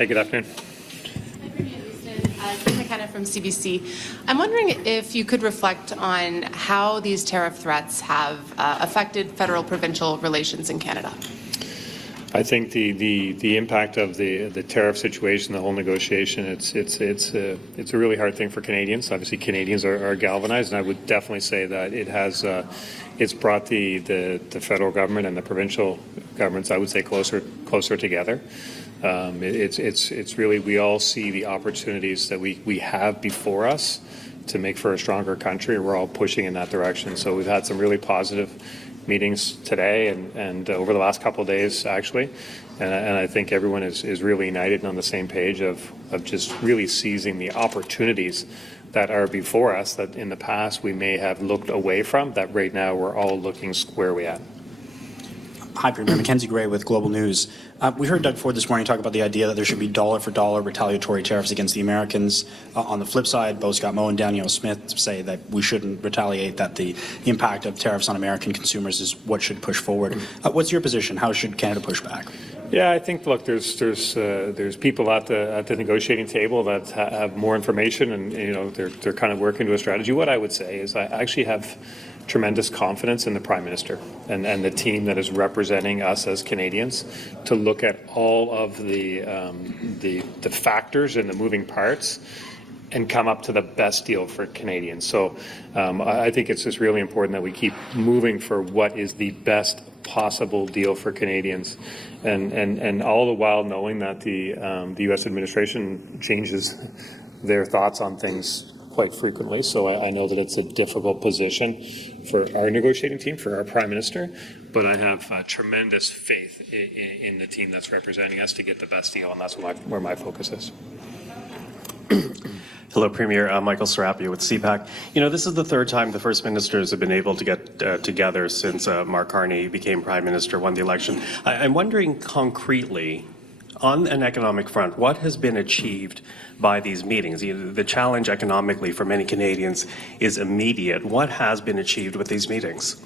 Hey, good afternoon. Kim McKenna from CBC. I'm wondering if you could reflect on how these tariff threats have affected federal-provincial relations in Canada. I think the impact of the tariff situation, the whole negotiation, it's a really hard thing for Canadians. Obviously, Canadians are galvanized, and I would definitely say that it has it's brought the federal government and the provincial governments, I would say, closer together. It's really, we all see the opportunities that we have before us to make for a stronger country. We're all pushing in that direction. So we've had some really positive meetings today and over the last couple of days, actually. And I think everyone is really united and on the same page of just really seizing the opportunities that are before us that in the past we may have looked away from, that right now we're all looking squarely at. Hi, Premier. Mackenzie Gray with Global News. We heard Doug Ford this morning talk about the idea that there should be dollar-for-dollar retaliatory tariffs against the Americans. On the flip side, both Scott Moe and Danielle Smith say that we shouldn't retaliate, that the impact of tariffs on American consumers is what should push forward. What's your position? How should Canada push back? Yeah, I think, look, there's people at the negotiating table that have more information, and they're kind of working to a strategy. What I would say is I actually have tremendous confidence in the Prime Minister and the team that is representing us as Canadians to look at all of the factors and the moving parts and come up to the best deal for Canadians. So I think it's just really important that we keep moving for what is the best possible deal for Canadians, and all the while knowing that the U.S. administration changes their thoughts on things quite frequently. So I know that it's a difficult position for our negotiating team, for our Prime Minister, but I have tremendous faith in the team that's representing us to get the best deal, and that's where my focus is. Hello, Premier. Michael Serapia with CPAC. This is the third time the First Ministers have been able to get together since Mark Carney became Prime Minister, won the election. I'm wondering concretely, on an economic front, what has been achieved by these meetings? The challenge economically for many Canadians is immediate. What has been achieved with these meetings?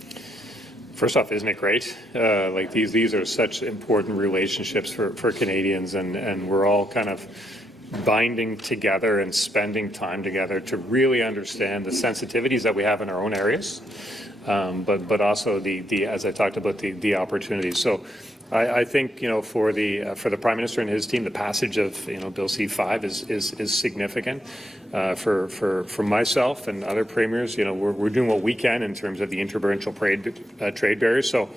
First off, isn't it great? Like these are such important relationships for Canadians, and we're all kind of binding together and spending time together to really understand the sensitivities that we have in our own areas, but also the as I talked about, the opportunities. So I think for the Prime Minister and his team, the passage of Bill C-5 is significant. For myself and other premiers, we're doing what we can in terms of the interprovincial trade barriers. So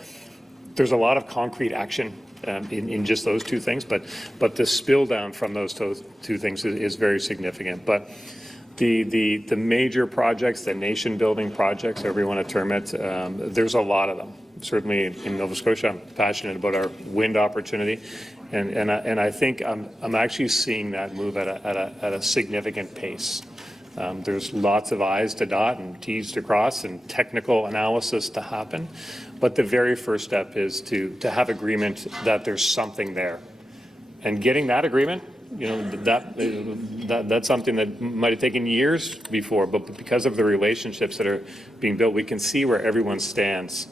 there's a lot of concrete action in just those two things, but the spill down from those two things is very significant. But the major projects, the nation-building projects, however you want to term it, there's a lot of them. Certainly in Nova Scotia, I'm passionate about our wind opportunity, and I think I'm actually seeing that move at a significant pace. There's lots of I's to dot and T's to cross and technical analysis to happen, but the very first step is to have agreement that there's something there, and getting that agreement, that's something that might have taken years before, but because of the relationships that are being built, we can see where everyone stands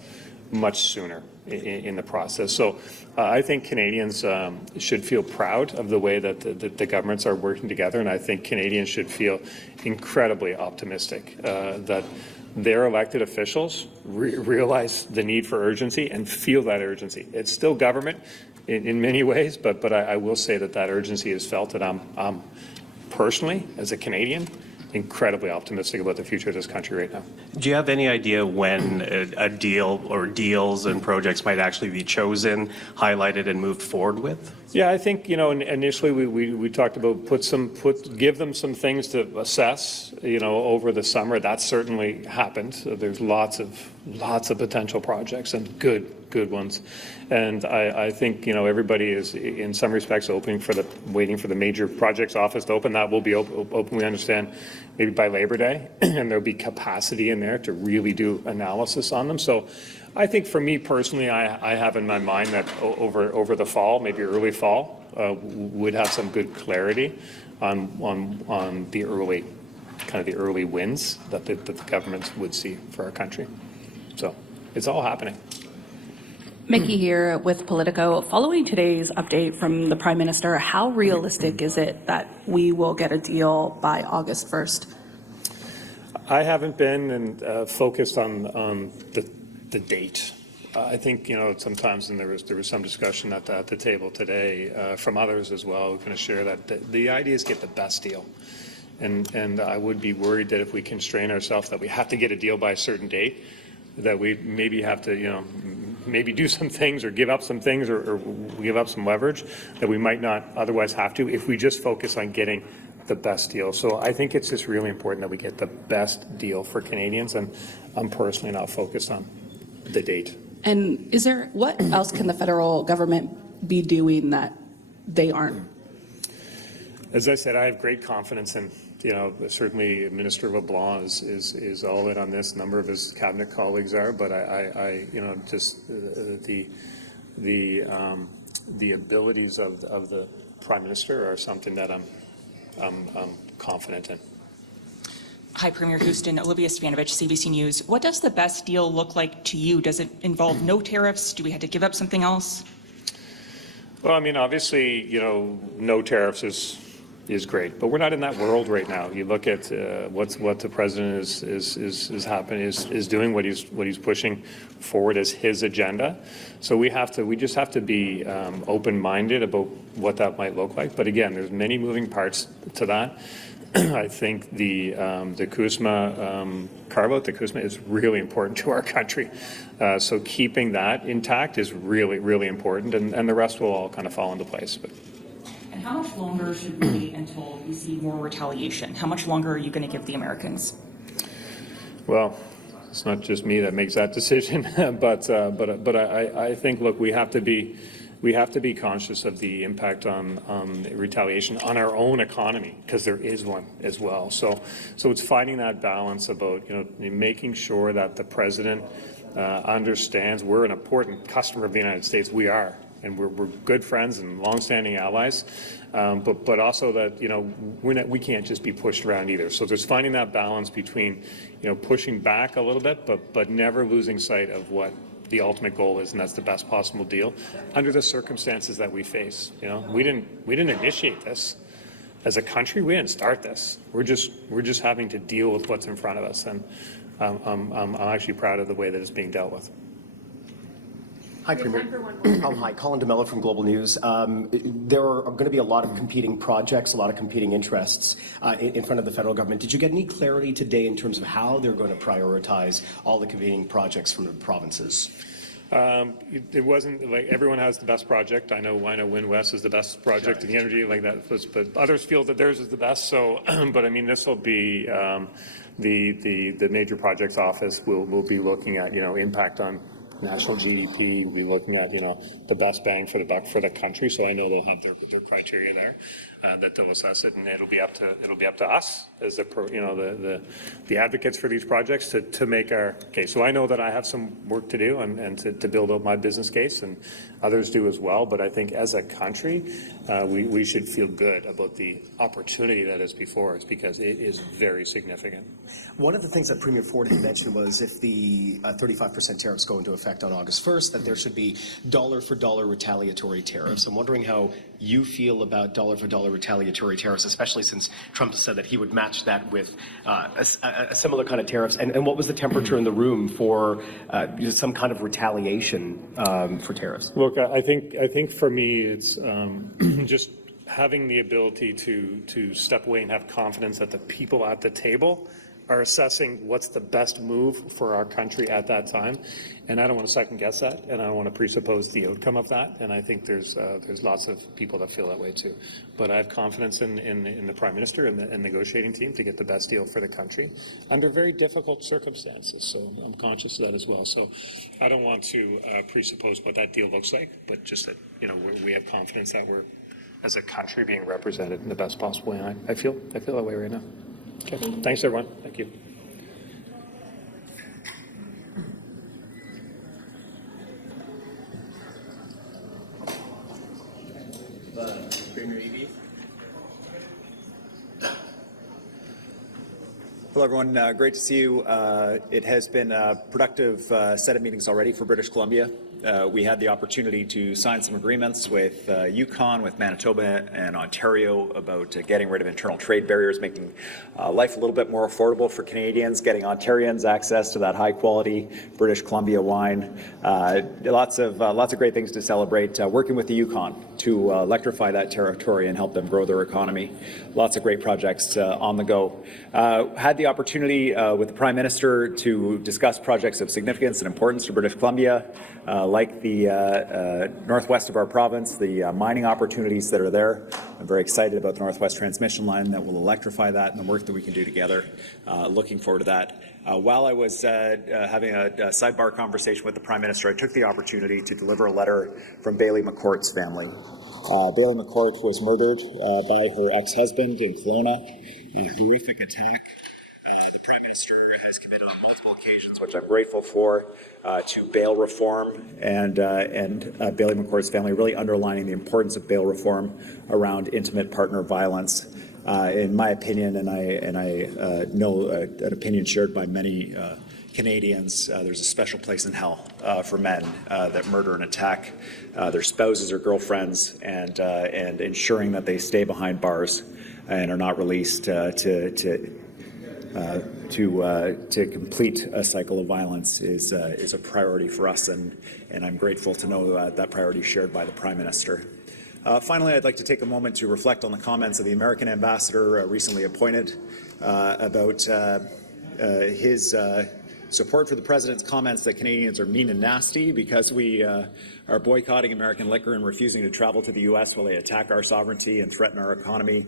much sooner in the process. So I think Canadians should feel proud of the way that the governments are working together, and I think Canadians should feel incredibly optimistic that their elected officials realize the need for urgency and feel that urgency. It's still government in many ways, but I will say that urgency is felt, and I'm personally, as a Canadian, incredibly optimistic about the future of this country right now. Do you have any idea when a deal or deals and projects might actually be chosen, highlighted, and moved forward with? Yeah, I think initially we talked about give them some things to assess over the summer. That certainly happened. There's lots of potential projects and good ones, and I think everybody is in some respects waiting for the major projects office to open. That will be open. We understand maybe by Labor Day, and there'll be capacity in there to really do analysis on them. So I think for me personally, I have in my mind that over the fall, maybe early fall, would have some good clarity on the early wins that the governments would see for our country. So it's all happening. Mickey here with Politico. Following today's update from the Prime Minister, how realistic is it that we will get a deal by August 1st? I haven't been focused on the date. I think, sometimes, and there was some discussion at the table today from others as well, who kind of share that the idea is get the best deal. And I would be worried that if we constrain ourselves that we have to get a deal by a certain date, that we maybe have to, maybe do some things or give up some things or give up some leverage that we might not otherwise have to if we just focus on getting the best deal. So I think it's just really important that we get the best deal for Canadians, and I'm personally not focused on the date. And what else can the federal government be doing that they aren't? As I said, I have great confidence in, certainly Minister LeBlanc is all in on this. A number of his cabinet colleagues are, but just the abilities of the Prime Minister are something that I'm confident in. Hi, Premier Houston. Olivia Spanovich, CBC News. What does the best deal look like to you? Does it involve no tariffs? Do we have to give up something else? Well, obviously, no tariffs is great, but we're not in that world right now. You look at what the president is doing, what he's pushing forward as his agenda. So we just have to be open-minded about what that might look like. But again, there's many moving parts to that. I think the CUSMA carve-out, the CUSMA is really important to our country. So keeping that intact is really, really important, and the rest will all kind of fall into place. But. And how much longer should we wait until we see more retaliation? How much longer are you going to give the Americans? Well, it's not just me that makes that decision, but I think, look, we have to be conscious of the impact on retaliation on our own economy, because there is one as well. So it's finding that balance about making sure that the president understands we're an important customer of the United States. We are. And we're good friends and longstanding allies, but also that we can't just be pushed around either. So there's finding that balance between pushing back a little bit, but never losing sight of what the ultimate goal is, and that's the best possible deal under the circumstances that we face. We didn't initiate this as a country. We didn't start this. We're just having to deal with what's in front of us, and I'm actually proud of the way that it's being dealt with. Hi, Premier. Hi, Colin DeMello from Global News. There are going to be a lot of competing projects, a lot of competing interests in front of the federal government. Did you get any clarity today in terms of how they're going to prioritize all the competing projects from the provinces? It wasn't like everyone has the best project. I know Wind West is the best project in the energy like that, but others feel that theirs is the best. So, but this will be the major projects office will be looking at impact on national GDP. We'll be looking at the best bang for the buck for the country. So I know they'll have their criteria there that they'll assess it, and it'll be up to us as the advocates for these projects to make our case. So I know that I have some work to do and to build out my business case, and others do as well. But I think as a country, we should feel good about the opportunity that is before us, because it is very significant. One of the things that Premier Ford had mentioned was if the 35% tariffs go into effect on August 1st, that there should be dollar-for-dollar retaliatory tariffs. I'm wondering how you feel about dollar-for-dollar retaliatory tariffs, especially since Trump has said that he would match that with a similar kind of tariffs. And what was the temperature in the room for some kind of retaliation for tariffs? Look, I think for me, it's just having the ability to step away and have confidence that the people at the table are assessing what's the best move for our country at that time. And I don't want to second guess that, and I don't want to presuppose the outcome of that. And I think there's lots of people that feel that way too. But I have confidence in the Prime Minister and the negotiating team to get the best deal for the country under very difficult circumstances. So I'm conscious of that as well. So I don't want to presuppose what that deal looks like, but just that we have confidence that we're, as a country, being represented in the best possible way. And I feel that way right now. Okay. Thanks, everyone. Thank you. Premier Eby. Hello, everyone. Great to see you. It has been a productive set of meetings already for British Columbia. we had the opportunity to sign some agreements with Yukon, with Manitoba and Ontario about getting rid of internal trade barriers, making life a little bit more affordable for Canadians, getting Ontarians access to that high-quality British Columbia wine. Lots of great things to celebrate. Working with the Yukon to electrify that territory and help them grow their economy. Lots of great projects on the go. Had the opportunity with the Prime Minister to discuss projects of significance and importance to British Columbia, like the northwest of our province, the mining opportunities that are there. I'm very excited about the Northwest Transmission Line that will electrify that and the work that we can do together. Looking forward to that. While I was having a sidebar conversation with the Prime Minister, I took the opportunity to deliver a letter from Bailey McCourt's family. Bailey McCourt was murdered by her ex-husband in Kelowna in a horrific attack. The Prime Minister has committed on multiple occasions, which I'm grateful for, to bail reform, and Bailey McCourt's family really underlining the importance of bail reform around intimate partner violence. In my opinion, and I know an opinion shared by many Canadians, there's a special place in hell for men that murder and attack their spouses or girlfriends, and ensuring that they stay behind bars and are not released to complete a cycle of violence is a priority for us, and I'm grateful to know that priority is shared by the Prime Minister. Finally, I'd like to take a moment to reflect on the comments of the American ambassador recently appointed about his support for the President's comments that Canadians are mean and nasty because we are boycotting American liquor and refusing to travel to the U.S. while they attack our sovereignty and threaten our economy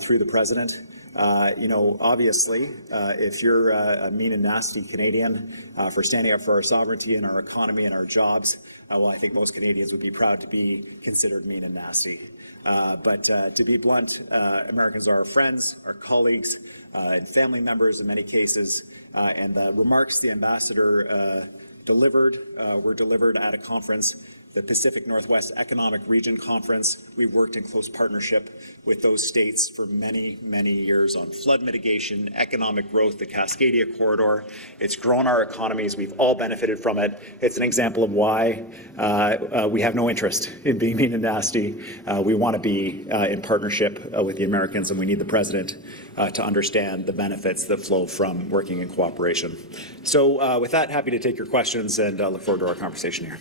through the President. Obviously, if you're a mean and nasty Canadian for standing up for our sovereignty and our economy and our jobs, well, I think most Canadians would be proud to be considered mean and nasty. But to be blunt, Americans are our friends, our colleagues, and family members in many cases. And the remarks the ambassador delivered were delivered at a conference, the Pacific Northwest Economic Region Conference. We've worked in close partnership with those states for many, many years on flood mitigation, economic growth, the Cascadia Corridor. It's grown our economies. We've all benefited from it. It's an example of why we have no interest in being mean and nasty. We want to be in partnership with the Americans, and we need the President to understand the benefits that flow from working in cooperation. So with that, happy to take your questions and look forward to our conversation here.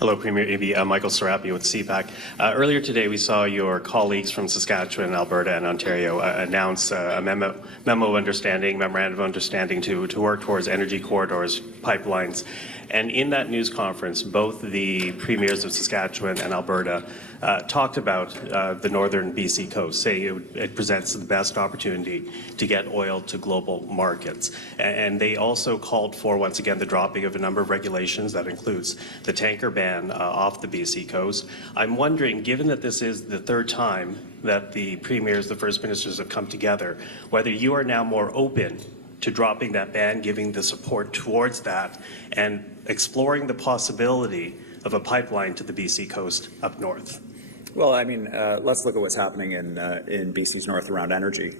Hello, Premier Eby. Michael Serapio with CPAC. Earlier today, we saw your colleagues from Saskatchewan, Alberta, and Ontario announce a memorandum of understanding to work towards energy corridors, pipelines. And in that news conference, both the premiers of Saskatchewan and Alberta talked about the northern BC coast, saying it presents the best opportunity to get oil to global markets. And they also called for, once again, the dropping of a number of regulations that includes the tanker ban off the BC coast. I'm wondering, given that this is the third time that the premiers, the first ministers have come together, whether you are now more open to dropping that ban, giving the support towards that, and exploring the possibility of a pipeline to the BC coast up north. Well, I mean, let's look at what's happening in BC's north around energy.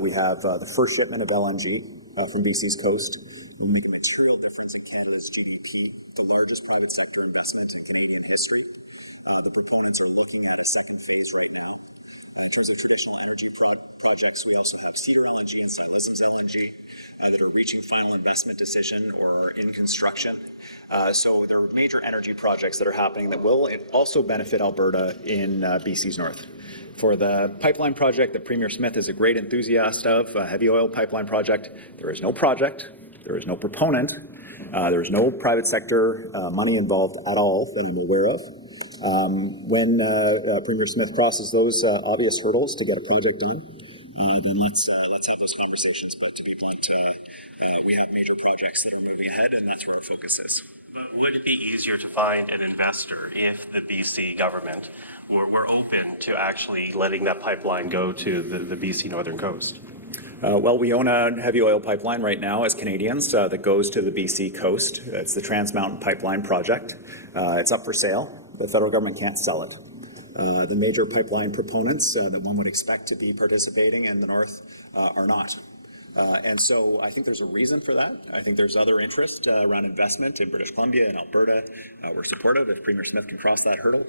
We have the first shipment of LNG from BC's coast. Will make a material difference in Canada's GDP, the largest private sector investment in Canadian history. The proponents are looking at a second phase right now. In terms of traditional energy projects, we also have Cedar LNG and Sileson's LNG that are reaching final investment decision or are in construction. So there are major energy projects that are happening that will also benefit Alberta in BC's north. For the pipeline project that Premier Smith is a great enthusiast of, a heavy oil pipeline project, there is no project, there is no proponent, there is no private sector money involved at all that I'm aware of. When Premier Smith crosses those obvious hurdles to get a project done, then let's have those conversations. But to be blunt, we have major projects that are moving ahead, and that's where our focus is. But would it be easier to find an investor if the BC government were open to actually letting that pipeline go to the BC northern coast? Well, we own a heavy oil pipeline right now as Canadians that goes to the BC coast. It's the Trans Mountain Pipeline Project. It's up for sale. The federal government can't sell it. The major pipeline proponents that one would expect to be participating in the north are not. And so I think there's a reason for that. I think there's other interest around investment in British Columbia and Alberta. We're supportive if Premier Smith can cross that hurdle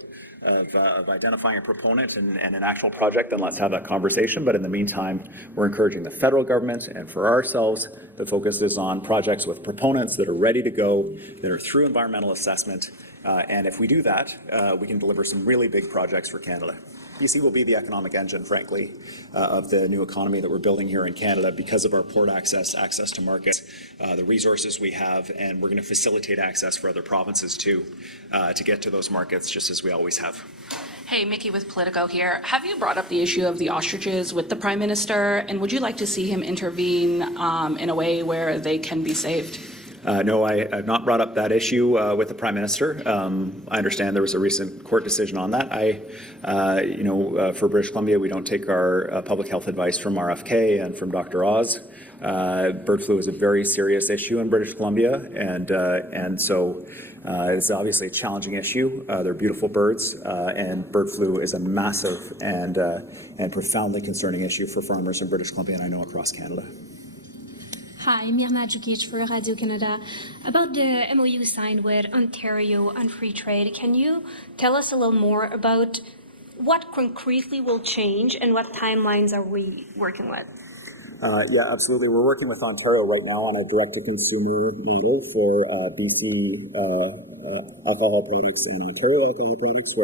of identifying a proponent and an actual project, then let's have that conversation. But in the meantime, we're encouraging the federal government, and for ourselves, the focus is on projects with proponents that are ready to go, that are through environmental assessment. And if we do that, we can deliver some really big projects for Canada. BC will be the economic engine, frankly, of the new economy that we're building here in Canada because of our port access to markets, the resources we have, and we're going to facilitate access for other provinces too, to get to those markets just as we always have. Hey, Mickey with Politico here. Have you brought up the issue of the ostriches with the Prime Minister, and would you like to see him intervene in a way where they can be saved? No, I have not brought up that issue with the Prime Minister. I understand there was a recent court decision on that. For British Columbia, we don't take our public health advice from RFK and from Dr. Oz. Bird flu is a very serious issue in British Columbia, and so it's obviously a challenging issue. They're beautiful birds, and bird flu is a massive and profoundly concerning issue for farmers in British Columbia, and I know across Canada. Hi, Mirna Djukic for Radio-Canada. About the MOU signed with Ontario on free trade, can you tell us a little more about what concretely will change and what timelines are we working with? Yeah, absolutely. We're working with Ontario right now on a direct-to-consumer meter for BC alcohol products and Ontario alcohol products.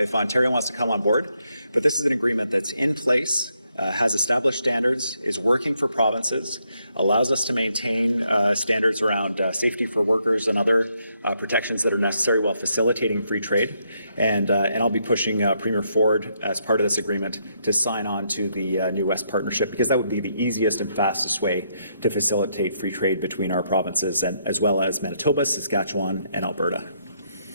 If Ontario wants to come on board, but this is an agreement that's in place, has established standards, is working for provinces, allows us to maintain standards around safety for workers and other protections that are necessary while facilitating free trade. And I'll be pushing Premier Ford as part of this agreement to sign on to the New West Partnership, because that would be the easiest and fastest way to facilitate free trade between our provinces, and as well as Manitoba, Saskatchewan, and Alberta.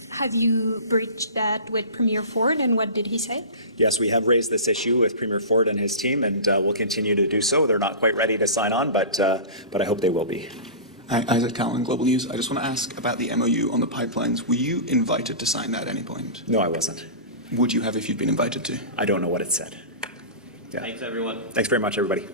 Have you breached that with Premier Ford, and what did he say? Yes, we have raised this issue with Premier Ford and his team, and we'll continue to do so. They're not quite ready to sign on, but I hope they will be. Isaac Callan, Global News. I just want to ask about the MOU on the pipelines. Were you invited to sign that at any point? No, I wasn't. Would you have if you'd been invited to? I don't know what it said. Yeah. Thanks, everyone. Thanks very much, everybody.